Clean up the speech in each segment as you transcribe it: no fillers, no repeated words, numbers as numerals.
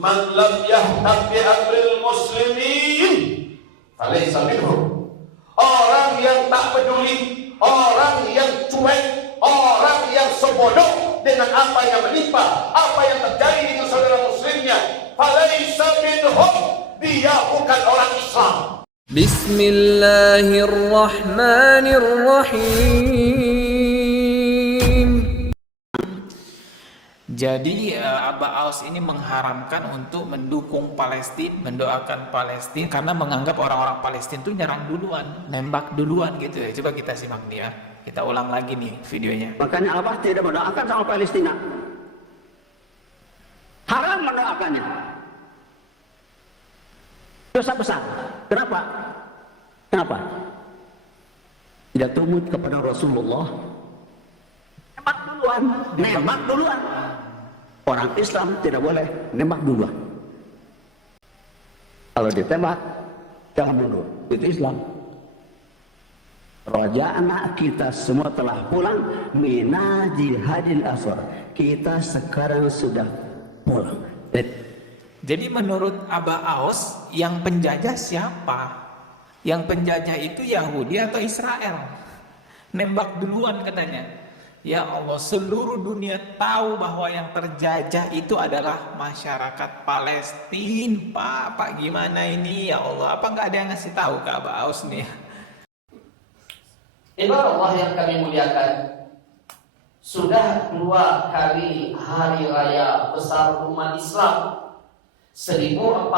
Man lam yahtab bi amril muslimin falaysa minhum. Orang yang tak peduli, orang yang cuek, orang yang sebodoh dengan apa yang menimpa, apa yang terjadi dengan saudara muslimnya, falaysa minhum, dia bukan orang Islam. Bismillahirrahmanirrahim. Jadi Aba Aus ini mengharamkan untuk mendukung Palestina, mendoakan Palestina karena menganggap orang-orang Palestina itu nyerang duluan, nembak duluan gitu ya. Coba kita simak nih ya. Kita ulang lagi nih videonya. Makanya Allah tidak mendoakan sama Palestina. Haram mendoakannya. Dosa besar. Kenapa? Kenapa? Tidak tumut kepada Rasulullah. Nembak duluan. Nembak duluan. Orang Islam tidak boleh nembak duluan. Kalau ditembak, jangan mundur. Itu Islam. Raja anak kita semua telah pulang mina jihadil aswar. Kita sekarang sudah pulang. Jadi menurut Aba Aus, yang penjajah siapa? Yang penjajah itu Yahudi atau Israel? Nembak duluan katanya. Ya Allah, seluruh dunia tahu bahwa yang terjajah itu adalah masyarakat Palestina. Pak, gimana ini ya Allah? Apa nggak ada yang ngasih tahu ke Aba Aus nih? Ibarat Allah yang kami muliakan, sudah 2 kali hari raya besar umat Islam 1445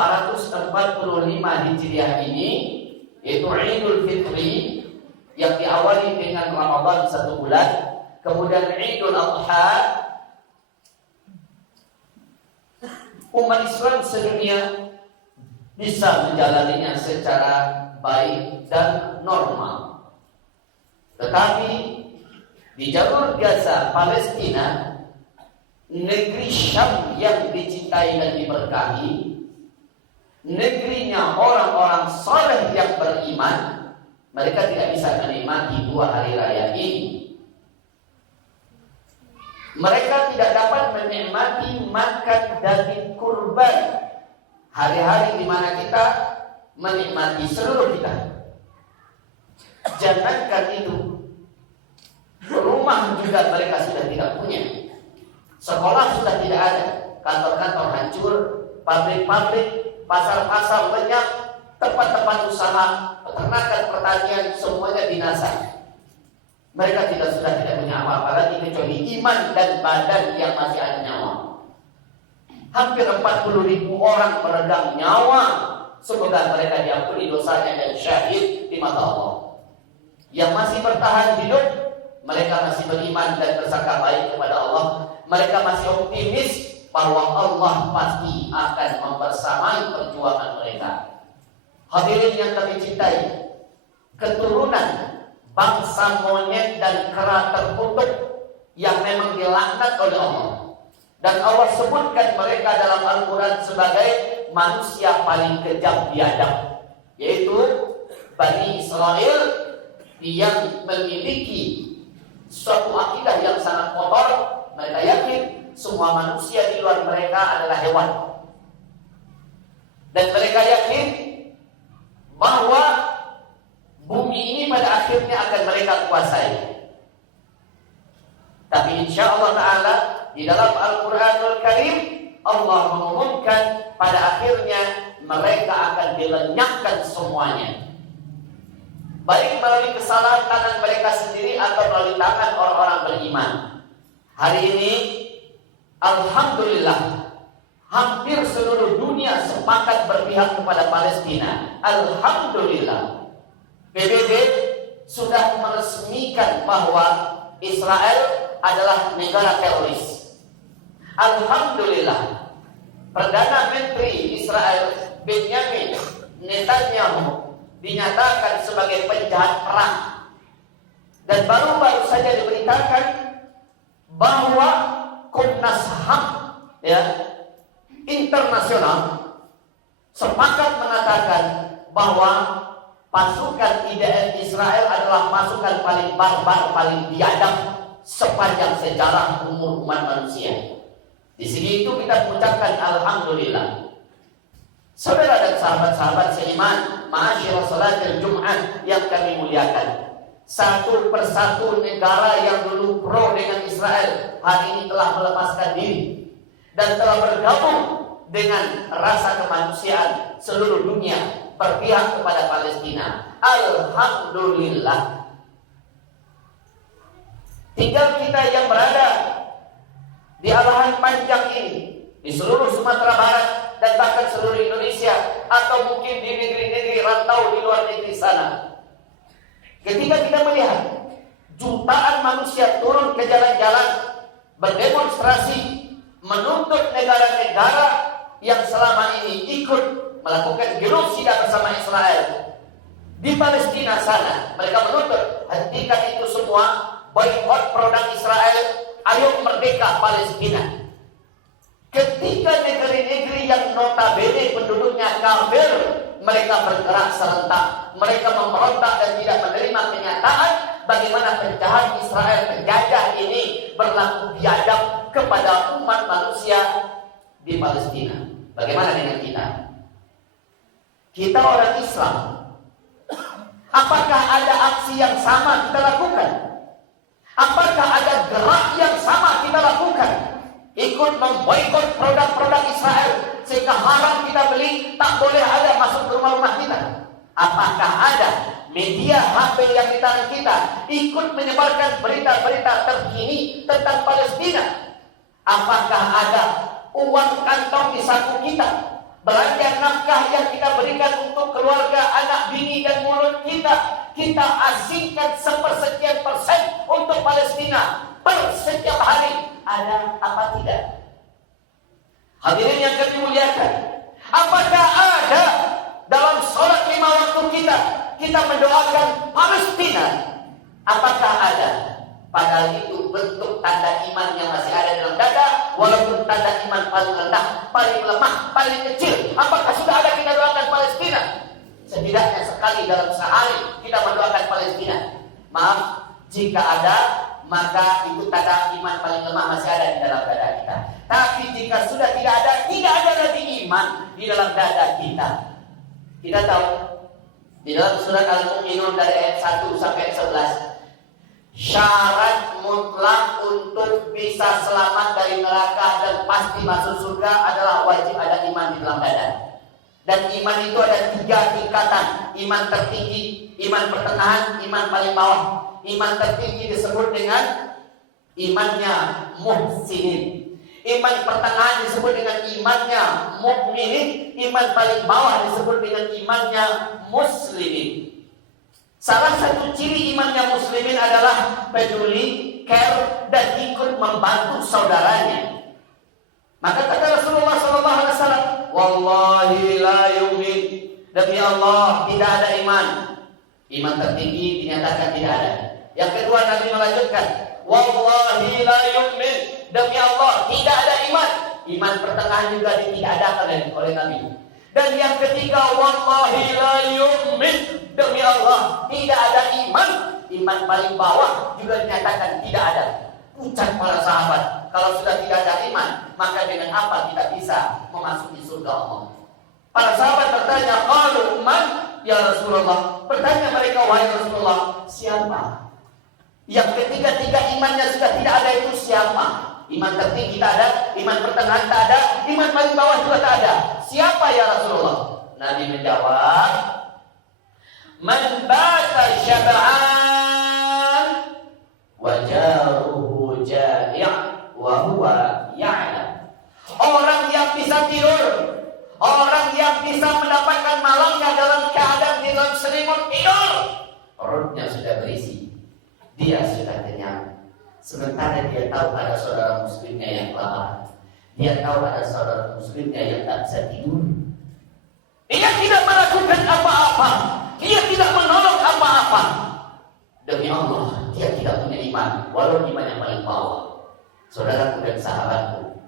Hijriah ini, yaitu Idul Fitri yang diawali dengan Ramadan 1 bulan, kemudian Idul Adha. Umat Islam sedunia bisa menjalaninya secara baik dan normal. Tetapi di jalur Gaza, Palestina, negeri Syam yang dicintai dan diberkahi, negerinya orang-orang saleh yang beriman, mereka tidak bisa menikmati 2 hari raya ini. Mereka tidak dapat menikmati makan daging kurban, hari-hari di mana kita menikmati seluruh kita. Jangankan itu, rumah juga mereka sudah tidak punya, sekolah sudah tidak ada, kantor-kantor hancur, pabrik-pabrik, pasar-pasar lenyap, tempat-tempat usaha, peternakan, pertanian, semuanya binasa. Mereka sudah tidak punya apa-apa lagi kecuali iman dan badan yang masih ada nyawa. Hampir 40.000 orang meregang nyawa, semoga mereka diampuni dosanya dan syahid di mata Allah. Yang masih bertahan hidup, mereka masih beriman dan bersangka baik kepada Allah. Mereka masih optimis bahwa Allah pasti akan membersamai perjuangan mereka. Hadirin yang kami cintai, keturunan bangsa monyet dan kera terkutuk yang memang dilaknat oleh Allah, dan Allah sebutkan mereka dalam Al-Quran sebagai manusia paling kejam biadab, yaitu Bani Israel yang memiliki suatu akidah yang sangat kotor. Mereka yakin semua manusia di luar mereka adalah hewan, dan mereka yakin bahwa bumi ini pada akhirnya akan mereka kuasai. Tapi insya Allah Ta'ala di dalam Al-Quranul Karim, Allah mengumumkan pada akhirnya mereka akan dilenyapkan semuanya, baik melalui kesalahan tangan mereka sendiri atau melalui tangan orang-orang beriman. Hari ini, alhamdulillah, hampir seluruh dunia sepakat berpihak kepada Palestina. Alhamdulillah, PBB sudah meresmikan bahwa Israel adalah negara teroris. Alhamdulillah, Perdana Menteri Israel Benjamin Netanyahu dinyatakan sebagai penjahat perang, dan baru-baru saja diberitakan bahwa Komnas HAM internasional sepakat mengatakan bahwa pasukan IDF Israel adalah pasukan paling barbar, paling biadab sepanjang sejarah umur umat manusia. Di sini itu kita mengucapkan alhamdulillah. Saudara dan sahabat-sahabat seiman, ma'asyiral salatil Jumat yang kami muliakan. Satu persatu negara yang dulu pro dengan Israel hari ini telah melepaskan diri dan telah bergabung dengan rasa kemanusiaan seluruh dunia berpihak kepada Palestina. Alhamdulillah. Tinggal kita yang berada di alahan panjang ini, di seluruh Sumatera Barat dan bahkan seluruh Indonesia, atau mungkin di negeri-negeri rantau di luar negeri sana. Ketika kita melihat jutaan manusia turun ke jalan-jalan, berdemonstrasi, menuntut negara-negara yang selama ini ikut melakukan genosida bersama Israel di Palestina sana, mereka menuntut hentikan itu semua, boikot produk Israel, ayo merdeka Palestina. Ketika negeri-negeri yang notabene penduduknya kafir, mereka bergerak serentak, mereka memberontak dan tidak menerima kenyataan bagaimana penjahat Israel penjajah ini berlaku biadab kepada umat manusia di Palestina. Bagaimana dengan kita? Kita orang Islam, apakah ada aksi yang sama kita lakukan? Apakah ada gerak yang sama kita lakukan? Ikut memboikot produk-produk Israel sehingga haram kita beli, tak boleh ada masuk ke rumah-rumah kita. Apakah ada media HP yang di tangan kita ikut menyebarkan berita-berita terkini tentang Palestina? Apakah ada uang kantong di saku kita, belanja nafkah yang kita berikan untuk keluarga, anak, bini dan mulut kita, kita asingkan sepersekian persen untuk Palestina per setiap hari? Ada apa tidak? Hadirin yang kami muliakan, apakah ada dalam sholat 5 waktu kita mendoakan Palestina? Apakah ada? Padahal itu bentuk tanda iman yang masih ada dalam dada, walaupun tanda iman paling rendah, paling lemah, paling kecil. Apakah sudah ada kita doakan Palestina? Setidaknya sekali dalam sehari kita mendoakan Palestina. Maaf, jika ada, maka itu tanda iman paling lemah masih ada di dalam dada kita. Tapi jika sudah tidak ada lagi iman di dalam dada kita. Kita tahu di dalam surat Al-Mu'minun dari ayat 1 sampai 11, syarat mutlak untuk bisa selamat dari neraka dan pasti masuk surga adalah wajib ada iman di dalam dada. Dan iman itu ada 3 tingkatan. Iman tertinggi, iman pertengahan, iman paling bawah. Iman tertinggi disebut dengan imannya muhsinin. Iman pertengahan disebut dengan imannya mukminin. Iman paling bawah disebut dengan imannya muslimin. Salah satu ciri imannya muslimin adalah peduli, care, dan ikut membantu saudaranya. Maka kata Rasulullah SAW, wallahi la yu'min, demi Allah tidak ada iman. Iman tertinggi dinyatakan tidak ada. Yang kedua Nabi melanjutkan, wallahi la yu'min, demi Allah tidak ada iman. Iman pertengahan juga ditiadakan oleh Nabi. Dan yang ketiga, wallahi la yu'min, demi Allah tidak ada iman. Iman paling bawah juga dinyatakan tidak ada. Ucap para sahabat, kalau sudah tidak ada iman, maka dengan apa kita bisa memasuki surga Allah? Para sahabat bertanya, qalu man ya Rasulullah? Bertanya mereka, wahai Rasulullah, siapa? Yang ketiga-tiga imannya sudah tidak ada, itu siapa? Iman tertinggi tak ada, iman pertengahan tak ada, iman paling bawah juga tak ada. Siapa ya Rasulullah? Nabi menjawab, man bata syab'an wa jaruhu jari' wa huwa ya'lam. Orang yang bisa tidur, orang yang bisa mendapatkan malamnya dalam keadaan di dalam selimut tidur, perutnya sudah berisi, dia sudah kenyang. Sementara dia tahu ada saudara muslimnya yang lapar, dia tahu ada saudara muslimnya yang tak bisa tidur. Dia tidak melakukan apa-apa, dia tidak menolong apa-apa. Demi Allah, dia tidak punya iman, walau iman yang paling bawah. Saudaraku dan sahabatku,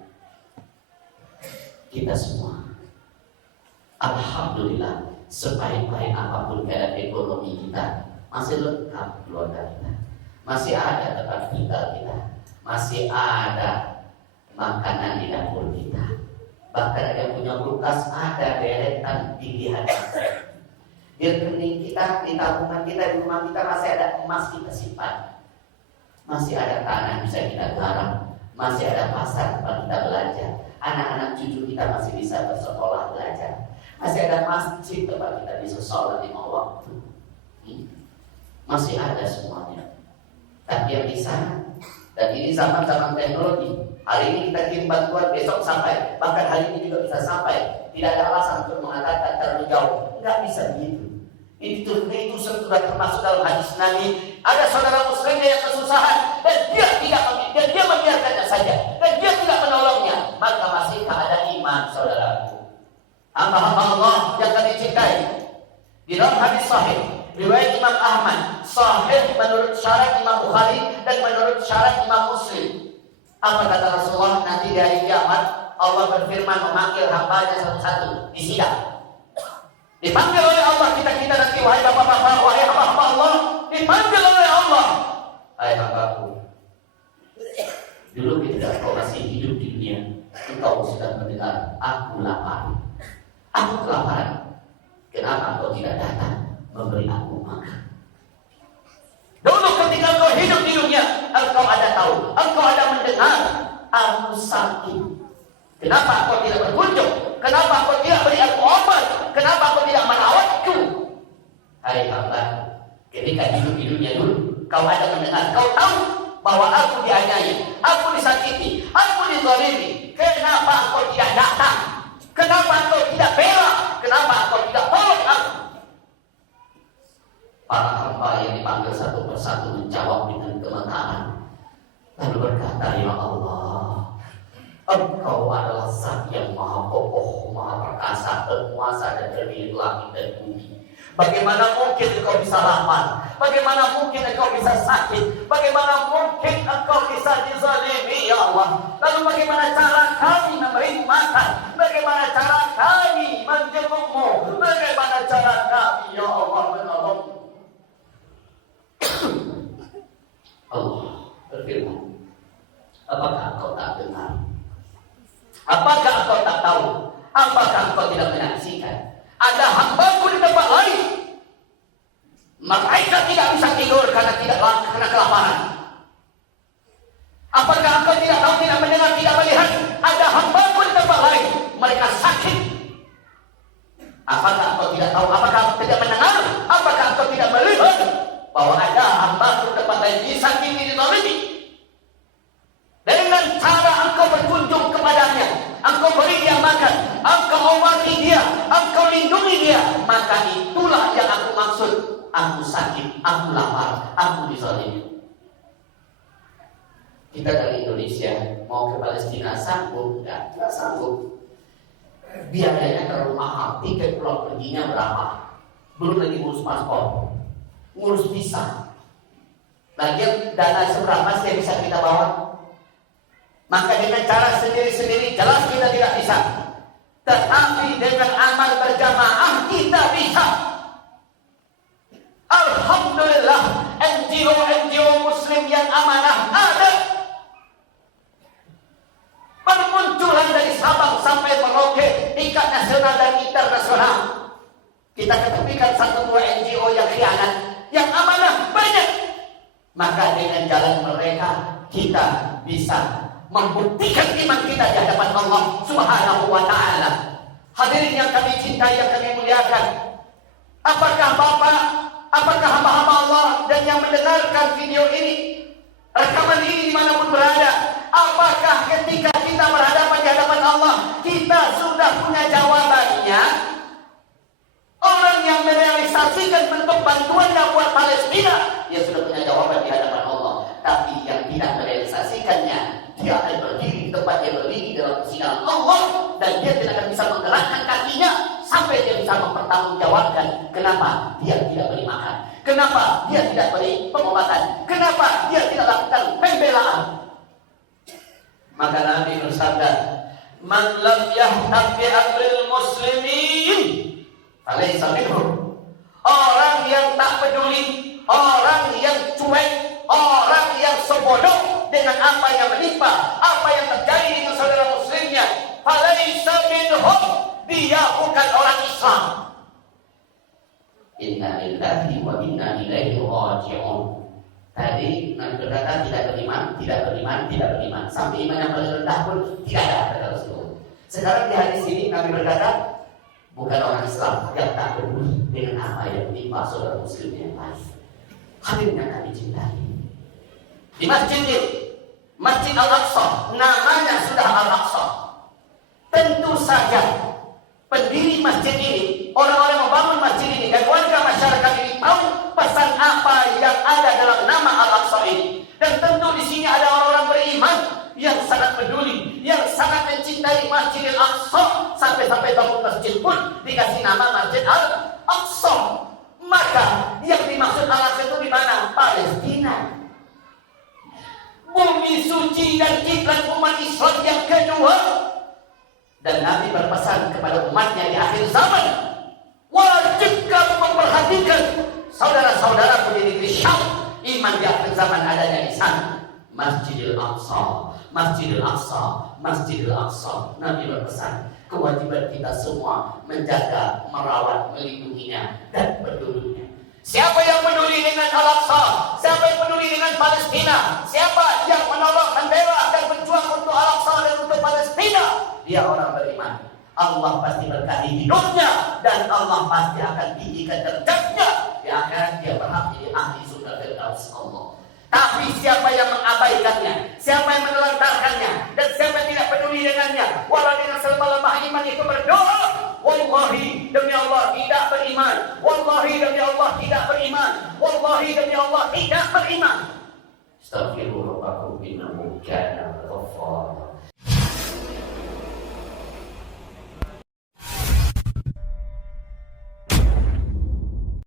kita semua, alhamdulillah, sebaik-baik apapun keadaan ekonomi kita, masih lengkap keluarga kita, masih ada tempat tinggal kita, masih ada makanan di dapur kita. Bahkan ada yang punya kulkas, ada deretan pilihan. Di rekening kita, di tabungan kita, di rumah kita masih ada emas kita simpan. Masih ada tanah bisa kita garap. Masih ada pasar tempat kita belajar. Anak-anak cucu kita masih bisa bersekolah belajar. Masih ada masjid tempat kita bisa sholat 5 waktu. Masih ada semuanya. Tapi yang di sana, dan ini zaman-zaman teknologi. Hari ini kita kirim bantuan, besok sampai. Bahkan hari ini juga bisa sampai. Tidak ada alasan untuk mengatakan terlalu jauh. Nggak bisa begitu. Itu sudah termasuk dalam hadis Nabi. Ada saudara muslimnya yang kesusahan dan dia membiarkannya saja dan dia tidak menolongnya, maka masih ada iman, saudaraku. Hamba-hamba Allah yang kami cintai. Di dalam hadis sahih riwayat Imam Ahmad, sahih menurut syarat Imam Bukhari dan menurut syarat Imam Muslim. Apa kata Rasulullah? Nanti di hari kiamat Allah berfirman memanggil hambanya satu-satu di sidang. Dipanggil oleh Allah kita nanti, wahai bapak-bapak, wahai hamba-hamba Allah, dipanggil oleh Allah. Hai hambaku, dulu ketika kau masih hidup di dunia, engkau sudah mendengar aku lapar, aku kelaparan. Kenapa kau tidak datang memberi aku makan? Dulu ketika kau hidup di dunia, engkau ada tahu, engkau ada mendengar aku sakit. Kenapa kau tidak berkunjung? Kenapa kau tidak beri aku obat? Kenapa kau tidak merawatku? Hai hamba, ketika hidup di dunia dulu, kau ada mendengar, kau tahu bahwa aku dianiaya, aku disakiti, aku dizalimi. Kenapa kau tidak datang? Kenapa kau tidak bela? Kenapa kau tidak tolong aku? Para hamba yang dipanggil satu persatu menjawab dengan gemetaran, lalu berkata, ya Allah, Engkau adalah Zat yang Maha Kokoh, Maha Perkasa, berkuasa dan berdiri langit dan bumi. Bagaimana mungkin engkau bisa lapar? Bagaimana mungkin engkau bisa sakit? Bagaimana mungkin engkau bisa dizalimi, ya Allah? Lalu bagaimana cara kami memberi makan? Bagaimana cara kami menjengukmu? Bagaimana cara kami, ya Allah, menolong? Allah berfirman, apakah engkau tak dengar? Apakah engkau tak tahu? Apakah engkau tidak menyaksikan? Ada hambaku di tempat lain, mereka tidak bisa tidur karena kelaparan. Apakah engkau tidak tahu, tidak mendengar, tidak melihat? Ada hambaku di tempat lain, mereka sakit. Apakah engkau tidak tahu? Apakah engkau tidak mendengar? Apakah engkau tidak melihat bahwa ada hambaku di tempat lain disakiti, dizalimi? Dengan cara engkau berkunjung kepadanya, engkau beri dia makan, engkau obati dia, engkau lindungi dia, maka itulah yang aku maksud. Aku sakit, aku lapar, aku dizalimi. Kita dari Indonesia mau ke Palestina sanggup? Tidak sanggup. Biayanya terlalu mahal, tiket pulang perginya berapa? Belum lagi ngurus paspor, ngurus visa. Lagian dana seberapa sih yang bisa kita bawa? Maka dengan cara sendiri-sendiri jelas kita tidak bisa. Tetapi dengan amal berjamaah kita bisa. Alhamdulillah, NGO Muslim yang amanah ada. Bermunculan dari Sabang sampai Merauke, tingkat nasional dan internasional. Kita ketepikan 1-2 NGO yang khianat, yang amanah banyak. Maka dengan jalan mereka kita bisa membuktikan iman kita di hadapan Allah Subhanahu wa ta'ala. Hadirin yang kami cintai, yang kami muliakan, apakah Bapak, apakah hamba-hamba Allah dan yang mendengarkan video ini, rekaman ini dimanapun berada, apakah ketika kita berhadapan di hadapan Allah, kita sudah punya jawabannya? Orang yang merealisasikan bentuk bantuannya buat Palestina, dia sudah punya jawaban di hadapan Allah. Tapi yang tidak merealisasikannya, dia akan berdiri di tempat dia berdiri dalam persidangan Allah, dan dia tidak akan bisa menggerakkan kakinya sampai dia bisa mempertanggungjawabkan kenapa dia tidak beri makan, kenapa dia tidak beri pengobatan, kenapa dia tidak lakukan pembelaan. Maka Nabi bersabda, "Man lam yahtam bi amril muslimin falaysa minhum." Orang yang tak peduli, orang yang cuek, orang yang sebodoh dengan apa yang menimpa, apa yang terjadi di falaisa minhum, dia bukan orang Islam. Inna lillahi wa inna ilaihi raji'un. Tadi Nabi berkata tidak beriman, tidak beriman, tidak beriman. Sampai iman yang paling rendah pun tidak ada, kata Rasulullah. Sekarang di hadis ini Nabi berkata, bukan orang Islam yang tak peduli dengan apa yang menimpa saudara muslim yang lain. Hadirin yang kami cintai, di masjid ini, Masjid Al-Aqsa, namanya sudah Al-Aqsa. Tentu saja pendiri masjid ini, orang-orang membangun masjid ini dan warga masyarakat ini tahu pesan apa yang ada dalam nama Al-Aqsa ini. Dan tentu di sini ada orang-orang beriman yang sangat peduli, yang sangat mencintai Masjid Al-Aqsa, sampai-sampai bangun masjid pun dikasih nama Masjid Al-Aqsa. Maka yang dimaksud Al-Aqsa itu di mana? Palestina. Bumi suci dan kiblat umat Islam yang kedua. Dan Nabi berpesan kepada umatnya di akhir zaman, wajib kamu memperhatikan saudara-saudara di negeri Syam. Iman di akhir zaman adanya di sana. Masjidil Aqsa, Masjidil Aqsa, Masjidil Aqsa. Nabi berpesan, kewajiban kita semua menjaga, merawat, melindunginya dan pedulunya. Siapa yang peduli dengan Al-Aqsa? Siapa yang peduli dengan Palestina? Siapa yang menolong, membela dan berjuang untuk Al-Aqsa dan untuk Palestina? Dia orang beriman. Allah pasti berkahi hidupnya dan Allah pasti akan tinggikan derajatnya. Di akhirat dia berhak jadi ahli surga Firdaus Allah. Tapi siapa yang mengabaikannya, siapa yang menelantarkannya, dan siapa yang tidak peduli dengannya, walau dengan selama lemah iman itu berdoa, wallahi demi Allah tidak beriman, wallahi demi Allah tidak beriman, wallahi demi Allah tidak beriman. Astaghfirullah innahu kana